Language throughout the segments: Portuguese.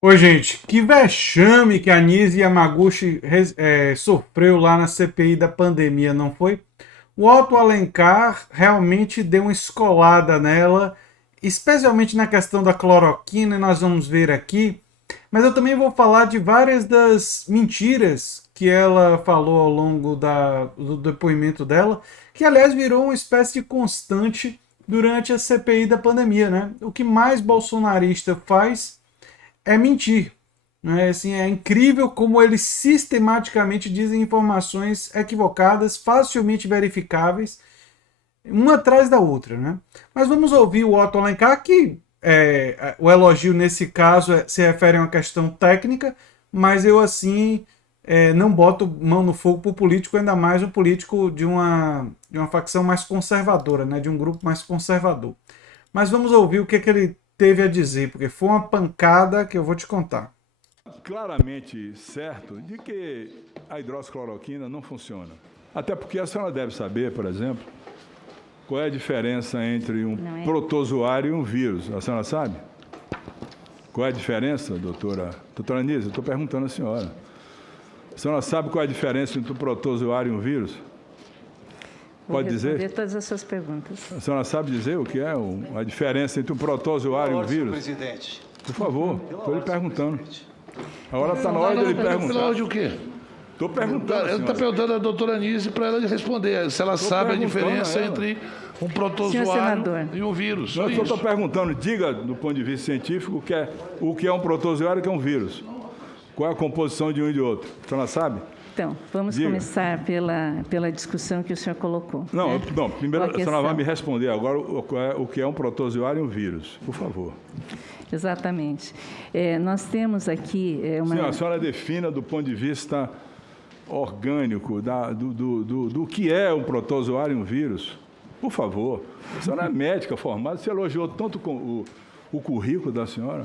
Oi, gente, que vexame que a Nise Yamaguchi sofreu lá na CPI da pandemia, não foi? O Otto Alencar realmente deu uma escolada nela, especialmente na questão da cloroquina, e nós vamos ver aqui. Mas eu também vou falar de várias das mentiras que ela falou ao longo do depoimento dela, que aliás virou uma espécie de constante durante a CPI da pandemia, né? O que mais bolsonarista faz é mentir. Né? Assim, é incrível como eles sistematicamente dizem informações equivocadas, facilmente verificáveis, uma atrás da outra. Né? Mas vamos ouvir o Otto Alencar, que o elogio nesse caso se refere a uma questão técnica, mas eu assim não boto mão no fogo para o político, ainda mais um político de uma facção mais conservadora, né? De um grupo mais conservador. Mas vamos ouvir o que ele teve a dizer, porque foi uma pancada que eu vou te contar. Claramente certo de que a hidroxicloroquina não funciona. Até porque a senhora deve saber, por exemplo, qual é a diferença entre um protozoário e um vírus. A senhora sabe? Qual é a diferença, doutora? Doutora Anísia, eu estou perguntando à senhora. A senhora sabe qual é a diferença entre um protozoário e um vírus? Pode dizer? Vou responder todas as suas perguntas. A senhora sabe dizer o que é a diferença entre um protozoário e um vírus? Presidente. Por favor, estou lhe perguntando. Agora está na hora de ele perguntar. Pela ordem o quê? Estou perguntando. Ele está perguntando à doutora Anise para ela responder se ela sabe a diferença a ela. entre um Senhor protozoário senador. e um vírus. Eu Só só estou isso. perguntando, diga do ponto de vista científico o que é um protozoário e o que é um vírus. Qual é a composição de um e de outro? A senhora sabe? Então, vamos Diga. começar pela discussão que o senhor colocou. Não, né? não primeiro Qual a senhora vai questão? me responder agora o que é um protozoário e um vírus. Por favor. Exatamente. Nós temos aqui uma... Senhora, a senhora defina do ponto de vista orgânico do que é um protozoário e um vírus. Por favor. A senhora é médica formada, você elogiou tanto o currículo da senhora.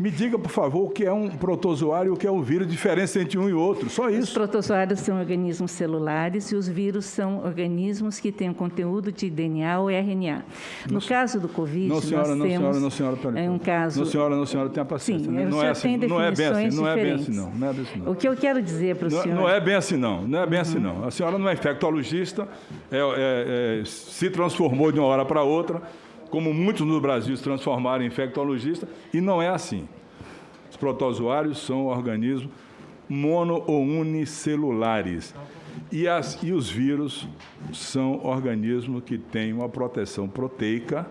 Me diga, por favor, o que é um protozoário e o que é um vírus, diferença entre um e outro, só Os isso. protozoários são organismos celulares e os vírus são organismos que têm conteúdo de DNA ou RNA. No caso do Covid, Não, senhora, nós não, temos senhora, não, senhora, peraí. um caso... Não, senhora, tenha paciência. Sim, Não o é senhor assim, tem não é bem assim, definições não é bem assim, diferentes. não. Não é bem assim, não. O que eu quero dizer para o senhor... Não é bem assim, não. Não é bem assim, não. A senhora não é infectologista, se transformou de uma hora para outra, como muitos no Brasil se transformaram em infectologista, e não é assim. Os protozoários são organismos mono ou unicelulares. E os vírus são organismos que têm uma proteção proteica,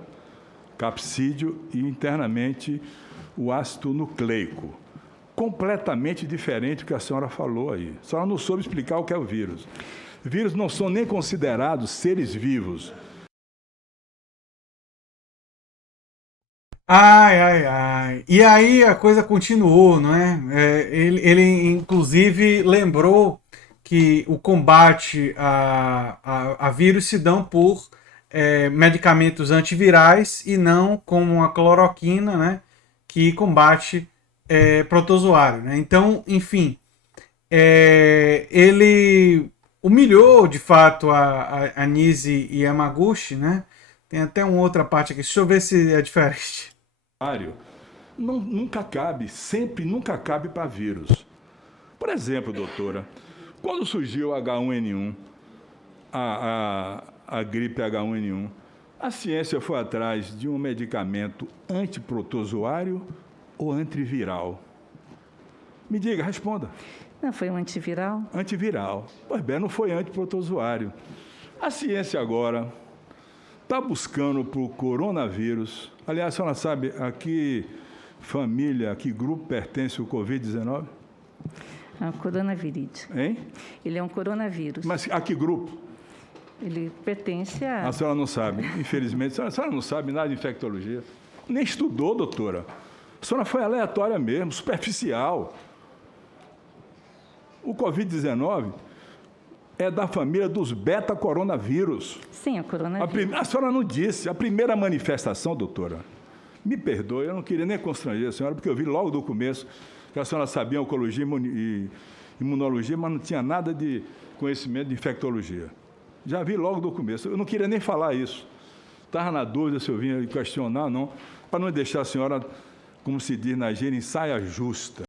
capsídeo e internamente o ácido nucleico. Completamente diferente do que a senhora falou aí. A senhora não soube explicar o que é o vírus. Vírus não são nem considerados seres vivos. Ai, ai, ai. E aí a coisa continuou, não é? Ele inclusive lembrou que o combate a vírus se dão por medicamentos antivirais e não como a cloroquina, né? Que combate protozoário, né? Então, enfim, ele humilhou de fato a Nise Yamaguchi, né? Tem até uma outra parte aqui. Deixa eu ver se é diferente. Nunca cabe, sempre nunca cabe para vírus. Por exemplo, doutora, quando surgiu o H1N1, a gripe H1N1, a ciência foi atrás de um medicamento antiprotozoário ou antiviral? Me diga, responda. Não, foi um antiviral? Antiviral. Pois bem, não foi antiprotozoário. A ciência agora está buscando para o coronavírus. Aliás, a senhora sabe a que família, a que grupo pertence o Covid-19? É o coronavírus. Hein? Ele é um coronavírus. Mas a que grupo? Ele pertence a... A senhora não sabe, infelizmente. A senhora não sabe nada de infectologia. Nem estudou, doutora. A senhora foi aleatória mesmo, superficial. O Covid-19 é da família dos beta-coronavírus. Sim, é o coronavírus. A senhora não disse. A primeira manifestação, doutora, me perdoe, eu não queria nem constranger a senhora, porque eu vi logo do começo que a senhora sabia oncologia e imunologia, mas não tinha nada de conhecimento de infectologia. Já vi logo do começo. Eu não queria nem falar isso. Estava na dúvida se eu vinha questionar, não, para não deixar a senhora como se diz na gíria, em saia justa.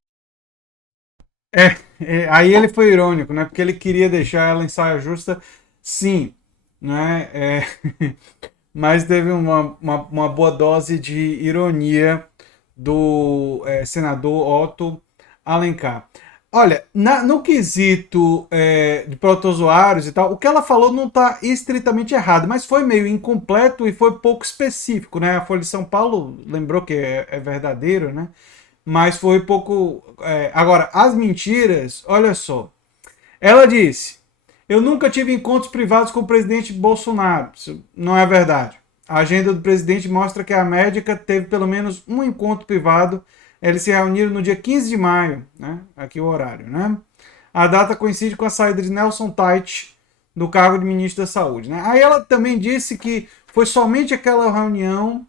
Aí ele foi irônico, né? Porque ele queria deixar ela em saia justa, sim, né? Mas teve uma boa dose de ironia do senador Otto Alencar. Olha, no quesito de protozoários e tal, o que ela falou não está estritamente errado, mas foi meio incompleto e foi pouco específico, né? A Folha de São Paulo lembrou que é verdadeiro, né? Mas foi pouco. Agora, as mentiras, olha só. Ela disse: eu nunca tive encontros privados com o presidente Bolsonaro. Isso não é verdade. A agenda do presidente mostra que a médica teve pelo menos um encontro privado. Eles se reuniram no dia 15 de maio, né? Aqui o horário, né? A data coincide com a saída de Nelson Teich do cargo de ministro da Saúde, né? Aí ela também disse que foi somente aquela reunião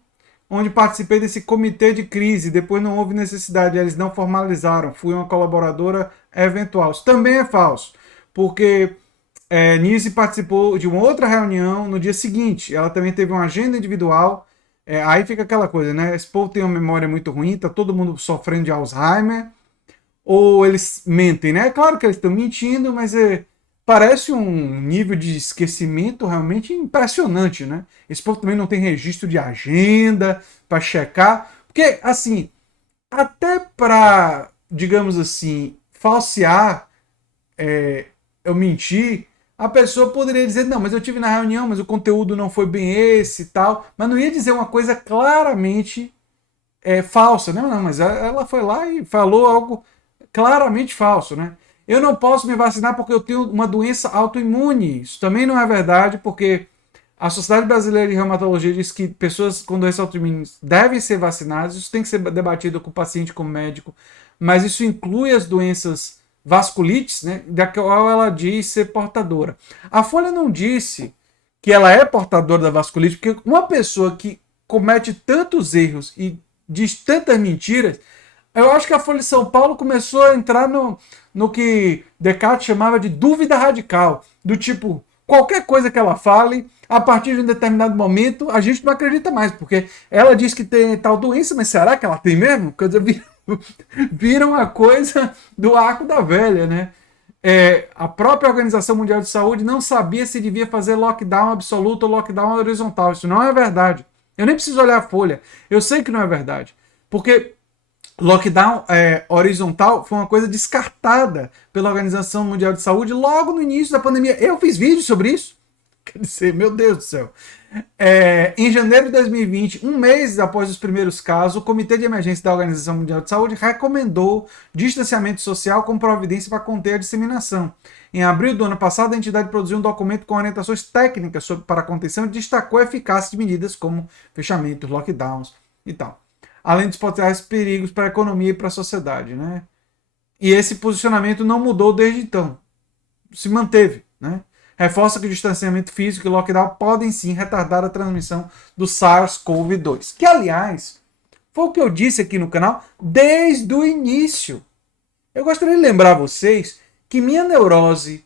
onde participei desse comitê de crise, depois não houve necessidade, eles não formalizaram, fui uma colaboradora eventual. Isso também é falso, porque Nise participou de uma outra reunião no dia seguinte, ela também teve uma agenda individual, aí fica aquela coisa, né? Esse povo tem uma memória muito ruim, tá todo mundo sofrendo de Alzheimer, ou eles mentem, né? É claro que eles estão mentindo, mas parece um nível de esquecimento realmente impressionante, né? Esse povo também não tem registro de agenda para checar, porque, assim, até para, digamos assim, falsear, eu mentir, a pessoa poderia dizer, não, mas eu tive na reunião, mas o conteúdo não foi bem esse e tal, mas não ia dizer uma coisa claramente falsa, né? Não, mas ela foi lá e falou algo claramente falso, né? Eu não posso me vacinar porque eu tenho uma doença autoimune. Isso também não é verdade, porque a Sociedade Brasileira de Reumatologia diz que pessoas com doença autoimune devem ser vacinadas. Isso tem que ser debatido com o paciente, com o médico, mas isso inclui as doenças vasculites, né, da qual ela diz ser portadora. A Folha não disse que ela é portadora da vasculite, porque uma pessoa que comete tantos erros e diz tantas mentiras, eu acho que a Folha de São Paulo começou a entrar no que Descartes chamava de dúvida radical, do tipo, qualquer coisa que ela fale, a partir de um determinado momento, a gente não acredita mais, porque ela diz que tem tal doença, mas será que ela tem mesmo? Quer dizer, viram a coisa do arco da velha, né? A própria Organização Mundial de Saúde não sabia se devia fazer lockdown absoluto ou lockdown horizontal. Isso não é verdade. Eu nem preciso olhar a Folha. Eu sei que não é verdade. Porque lockdown horizontal foi uma coisa descartada pela Organização Mundial de Saúde logo no início da pandemia. Eu fiz vídeo sobre isso. Quer dizer, meu Deus do céu. Em janeiro de 2020, um mês após os primeiros casos, o Comitê de Emergência da Organização Mundial de Saúde recomendou distanciamento social como providência para conter a disseminação. Em abril do ano passado, a entidade produziu um documento com orientações técnicas para a contenção e destacou a eficácia de medidas como fechamentos, lockdowns e tal. Além dos potenciais perigos para a economia e para a sociedade, né? E esse posicionamento não mudou desde então. Se manteve, né? Reforça que o distanciamento físico e lockdown podem sim retardar a transmissão do SARS-CoV-2. Que, aliás, foi o que eu disse aqui no canal desde o início. Eu gostaria de lembrar a vocês que minha neurose,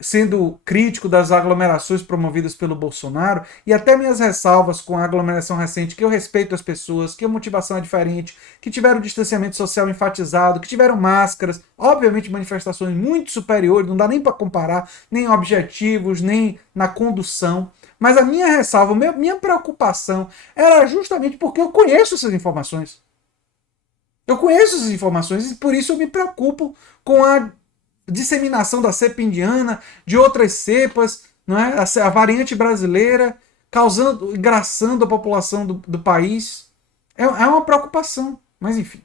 sendo crítico das aglomerações promovidas pelo Bolsonaro, e até minhas ressalvas com a aglomeração recente, que eu respeito as pessoas, que a motivação é diferente, que tiveram distanciamento social enfatizado, que tiveram máscaras, obviamente manifestações muito superiores, não dá nem para comparar, nem objetivos, nem na condução. Mas a minha ressalva, minha preocupação era justamente porque eu conheço essas informações. Eu conheço essas informações e por isso eu me preocupo com a disseminação da cepa indiana, de outras cepas, não é? A variante brasileira, engraçando a população do país. É uma preocupação, mas enfim.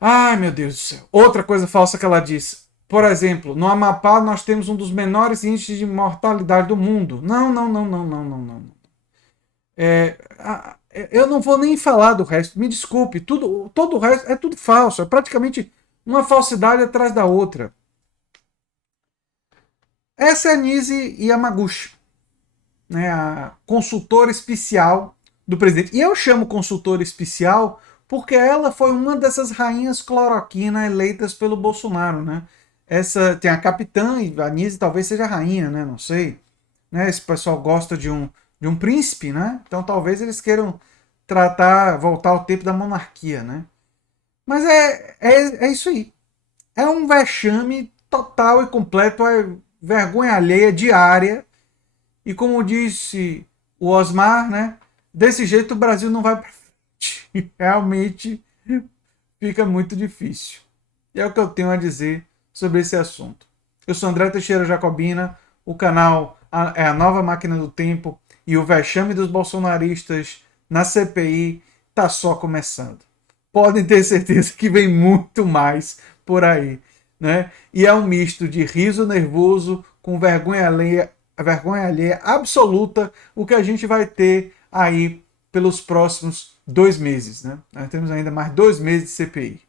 Ai, meu Deus do céu. Outra coisa falsa que ela disse. Por exemplo, no Amapá nós temos um dos menores índices de mortalidade do mundo. Não. Eu não vou nem falar do resto. Me desculpe. Todo o resto é tudo falso. É praticamente uma falsidade atrás da outra. Essa é a Nise Yamaguchi, né, a consultora especial do presidente. E eu chamo consultora especial porque ela foi uma dessas rainhas cloroquina eleitas pelo Bolsonaro, né? Essa tem a capitã e a Nise talvez seja a rainha, né? Não sei. Né? Esse pessoal gosta de um príncipe, né? Então talvez eles queiram voltar ao tempo da monarquia, né? Mas é isso aí. É um vexame total e completo, é vergonha alheia diária. E como disse o Osmar, né? Desse jeito o Brasil não vai para frente. Realmente fica muito difícil. E é o que eu tenho a dizer sobre esse assunto. Eu sou André Teixeira Jacobina, o canal é a Nova Máquina do Tempo e o vexame dos bolsonaristas na CPI está só começando. Podem ter certeza que vem muito mais por aí, né? E é um misto de riso nervoso com vergonha alheia absoluta, o que a gente vai ter aí pelos próximos 2 meses, né? Nós temos ainda mais 2 meses de CPI.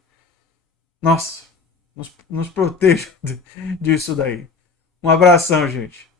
Nossa, nos protejam disso daí. Um abração, gente.